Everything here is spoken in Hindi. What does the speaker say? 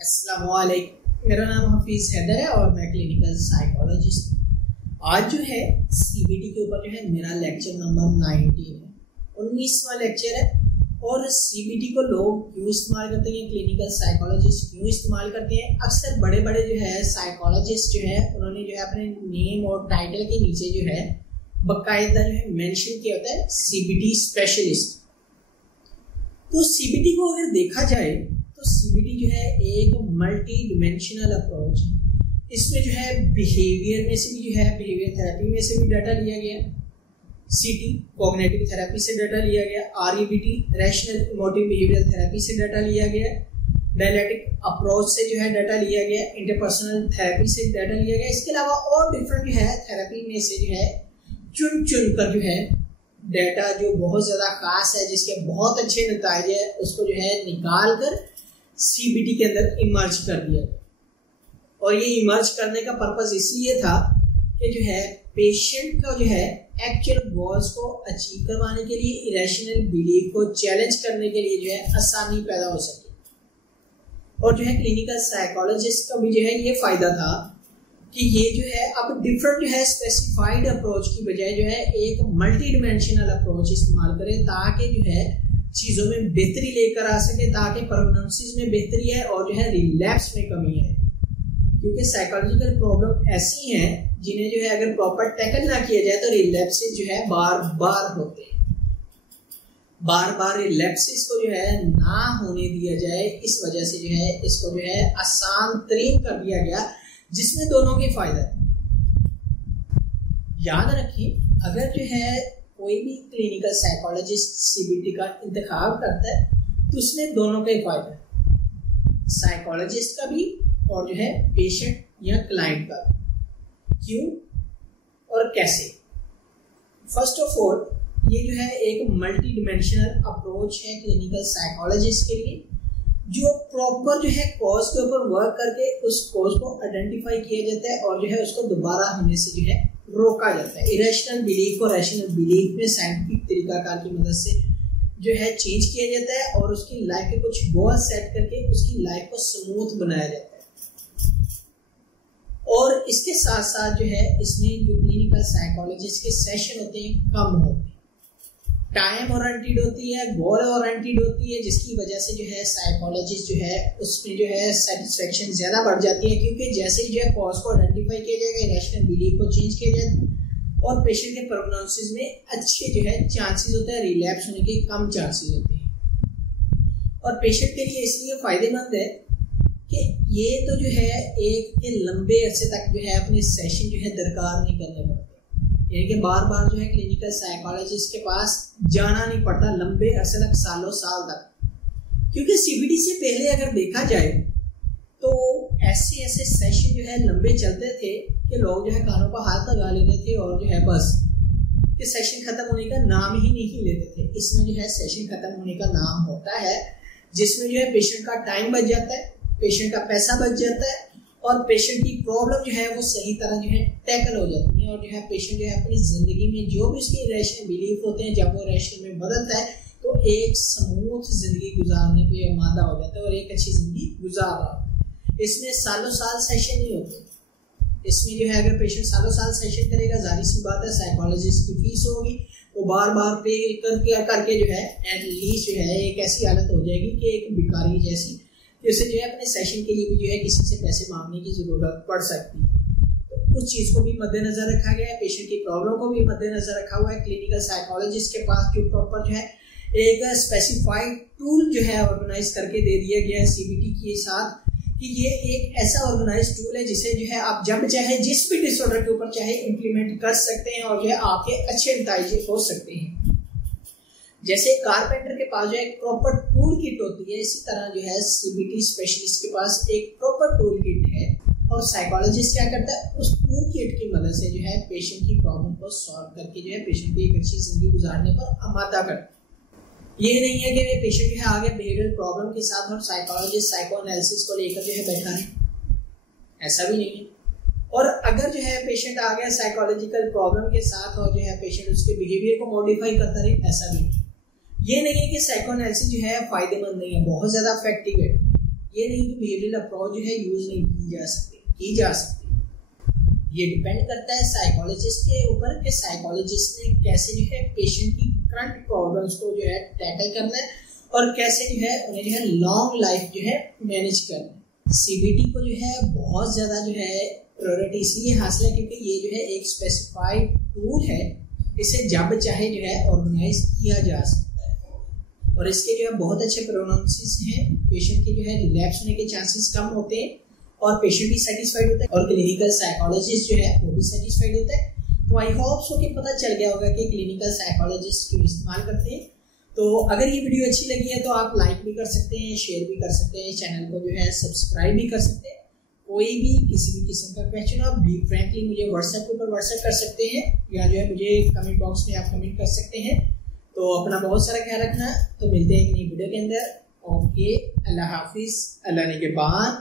अस्सलामुअलैकुम, मेरा नाम हफीज हैदर है और मैं क्लिनिकल साइकोलॉजिस्ट हूँ। आज जो है सीबीटी के ऊपर जो है मेरा लेक्चर नंबर 19 है, 19वां लेक्चर है। और सीबीटी को लोग क्यों इस्तेमाल करते हैं, क्लिनिकल साइकोलॉजिस्ट क्यों इस्तेमाल करते हैं? अक्सर बड़े बड़े जो है साइकोलॉजिस्ट जो है उन्होंने जो है अपने नेम और टाइटल के नीचे जो है बाकायदा जो है मेंशन किया होता है सीबीटी स्पेशलिस्ट। तो सीबीटी को अगर देखा जाए तो सीबीटी जो है एक मल्टी डिमेंशनल अप्रोच है। इसमें जो है बिहेवियर में से भी जो है बिहेवियर थेरेपी में से भी डाटा लिया गया, सीटी कॉग्निटिव थेरेपी से डाटा लिया गया, REBT rational emotive behaviour therapy से डाटा लिया गया, डायलेक्टिक अप्रोच से जो है डाटा लिया गया, इंटरपर्सनल थेरेपी से डाटा लिया गया। इसके अलावा और डिफरेंट जो है थेरेपी में से जो है चुन कर जो है डाटा जो बहुत ज्यादा खास है, जिसके बहुत अच्छे नतीजे है, उसको जो है निकाल कर सीबीटी के अंदर इमर्ज कर दिया। और ये इमर्ज करने का पर्पस इसलिए था कि जो है पेशेंट का जो है एक्चुअल गोल्स को अचीव करवाने के लिए, इरेशनल बिलीफ को चैलेंज करने के लिए जो है आसानी पैदा हो सके। और जो है क्लिनिकल साइकोलॉजिस्ट का भी जो है ये फायदा था कि ये जो है अब डिफरेंट जो है स्पेसिफाइड अप्रोच की बजाय जो है एक मल्टी डिमेंशनल अप्रोच इस्तेमाल करें, ताकि जो है चीजों में बेहतरी लेकर आ सके, ताकि प्रोग्नोसिस में बेहतरी है और जो है रिलैप्स में कमी है। क्योंकि साइकोलॉजिकल प्रॉब्लम ऐसी हैं जिन्हें जो है अगर प्रॉपर टैकल ना किया जाए तो रिलैप्सेस जो है बार बार होते हैं। बार बार रिलैप्सेस को जो है ना होने दिया जाए, इस वजह से जो है इसको जो है आसान तरीन कर दिया गया, जिसमें दोनों के फायदा है। याद रखिए, अगर जो है कोई भी क्लिनिकल साइकोलॉजिस्ट सीबीटी का इंतखाब करता है तो उसमें दोनों का ही फायदा है, साइकोलॉजिस्ट का भी और जो है पेशेंट या क्लाइंट का। क्यों और कैसे? फर्स्ट ऑफ ऑल, ये जो है एक मल्टी डिमेंशनल अप्रोच है क्लिनिकल साइकोलॉजिस्ट के लिए, जो प्रॉपर जो है कॉज के ऊपर वर्क करके उस कॉज को आइडेंटिफाई किया जाता है और जो है उसको दोबारा होने से जो है रोका जाता है। इरेशनल बिलीफ को रैशनल बिलीफ में साइंटिफिक तरीकाकार की मदद से जो है चेंज किया जाता है और उसकी लाइफ के कुछ गोल सेट करके उसकी लाइफ को स्मूथ बनाया जाता है। और इसके साथ साथ जो है इसमें जो क्लिनिकल साइकोलॉजिस्ट के सेशन होते हैं कम होते हैं, टाइम ओरिएंटेड होती है, गोल ओरिएंटेड होती है, जिसकी वजह से जो है साइकोलॉजिस्ट जो है उसमें जो है सेटिस्फेक्शन ज्यादा बढ़ जाती है। क्योंकि जैसे ही जो है कॉज को आइडेंटिफाई किया जाएगा, इरेशनल बिलीफ को चेंज किया जाएगा और पेशेंट के प्रोग्नोसिस में अच्छे जो है चांसेस होते हैं, रिलैप्स होने के कम चांसेस होते हैं। और पेशेंट के लिए इसलिए फायदेमंद है कि ये तो जो है एक लंबे अरसे तक जो है अपने सेशन जो है दरकार नहीं करने पड़ते, यानी कि बार बार जो है क्लिनिकल साइकोलॉजिस्ट के पास जाना नहीं पड़ता लंबे अरसे तक, सालों साल तक। क्योंकि सीबीटी से पहले अगर देखा जाए तो ऐसे ऐसे सेशन जो है लंबे चलते थे कि लोग जो है कानों पर हाथ लगा लेते थे और जो है बस कि सेशन खत्म होने का नाम ही नहीं लेते थे। इसमें जो है सेशन खत्म होने का नाम होता है, जिसमें जो है पेशेंट का टाइम बच जाता है, पेशेंट का पैसा बच जाता है और पेशेंट की प्रॉब्लम जो है वो सही तरह जो है टैकल हो जाती है। और जो है पेशेंट जो है अपनी जिंदगी में जो भी उसके रैशनल बिलीफ होते हैं, जब वो रैशनल में बदलता है तो एक स्मूथ जिंदगी गुजारने पे आमादा हो जाता है और एक अच्छी जिंदगी गुजार रहा होता है। इसमें सालों साल सेशन नहीं होते। इसमें जो है अगर पेशेंट सालों साल सेशन करेगा, जाहिर सी बात है साइकोलॉजिस्ट की फीस होगी, वो बार बार पे करके जो है एटलीस्ट जो है एक ऐसी हालत हो जाएगी कि एक भिखारी जैसी, जैसे जो है अपने सेशन के लिए भी जो है किसी से पैसे मांगने की जरूरत पड़ सकती है। तो उस चीज को भी मद्देनजर रखा गया है, पेशेंट की प्रॉब्लम को भी मद्देनजर रखा हुआ है। क्लिनिकल साइकोलॉजिस्ट के पास जो प्रॉपर जो है एक स्पेसिफाइड टूल जो है ऑर्गेनाइज करके दे दिया गया है सीबीटी के साथ, कि ये एक ऐसा ऑर्गेनाइज टूल है जिसे जो है आप जब चाहे जिस भी डिसऑर्डर के ऊपर चाहे इम्प्लीमेंट कर सकते हैं और जो है आपके अच्छे नतीजे हो सकते हैं। जैसे कारपेंटर के पास जो एक प्रॉपर टूल किट होती है, इसी तरह जो है सीबीटी स्पेशलिस्ट के पास एक प्रॉपर टूल किट है। और साइकोलॉजिस्ट क्या करता है, उस टूल किट की मदद से जो है पेशेंट की प्रॉब्लम को सॉल्व करके जो है पेशेंट की एक अच्छी जिंदगी गुजारने पर आमादा करता है। ये नहीं है कि पेशेंट जो है आगे बिहेवियरल प्रॉब्लम के साथ और साइकोलॉजिस्ट साइको एनालिसिस को लेकर जो है बैठा है, ऐसा भी नहीं है। और अगर जो है पेशेंट आ गया साइकोलॉजिकल प्रॉब्लम के साथ और जो है पेशेंट उसके बिहेवियर को मॉडिफाई करता रहे, ऐसा भी नहीं। ये नहीं है कि साइको एनालिसिस जो है फायदेमंद नहीं है, बहुत ज्यादा इफेक्टिव है। ये नहीं कि बिहेवियरल अप्रोच जो है यूज नहीं की जा सकती। ये डिपेंड करता है साइकोलॉजिस्ट के ऊपर कि साइकोलॉजिस्ट ने कैसे जो है पेशेंट की करंट प्रॉब्लम्स को जो है टैकल करना है और कैसे जो है उन्हें जो है लॉन्ग लाइफ जो है मैनेज करना है। सीबीटी को जो है बहुत ज़्यादा जो है प्रायोरिटी इसलिए हासिल है क्योंकि ये जो है एक स्पेसिफाइड टूल है, इसे जब चाहे जो है ऑर्गेनाइज किया जा सकता है और इसके जो है बहुत अच्छे प्रोग्नोसिस हैं। पेशेंट के जो है रिलैप्स होने के चांसेस कम होते हैं और पेशेंट भी सेटिस्फाइड होता है और क्लिनिकल साइकोलॉजिस्ट जो है वो भी सेटिस्फाइड होता है। तो आई होप सो कि पता चल गया होगा कि क्लिनिकल साइकोलॉजिस्ट क्यों इस्तेमाल करते हैं। तो अगर ये वीडियो अच्छी लगी है तो आप लाइक भी कर सकते हैं, शेयर भी कर सकते हैं, चैनल को जो है सब्सक्राइब भी कर सकते हैं। कोई भी किसी भी किस्म का क्वेश्चन आप भी फ्रेंकली मुझे व्हाट्सएप के ऊपर व्हाट्सएप कर सकते हैं या जो है मुझे कमेंट बॉक्स में आप कमेंट कर सकते हैं। तो अपना बहुत सारा ख्याल रखना। तो मिलते हैं एक नई वीडियो के अंदर। ओके, अल्लाह हाफिज़, अल्लाह ने के बाद।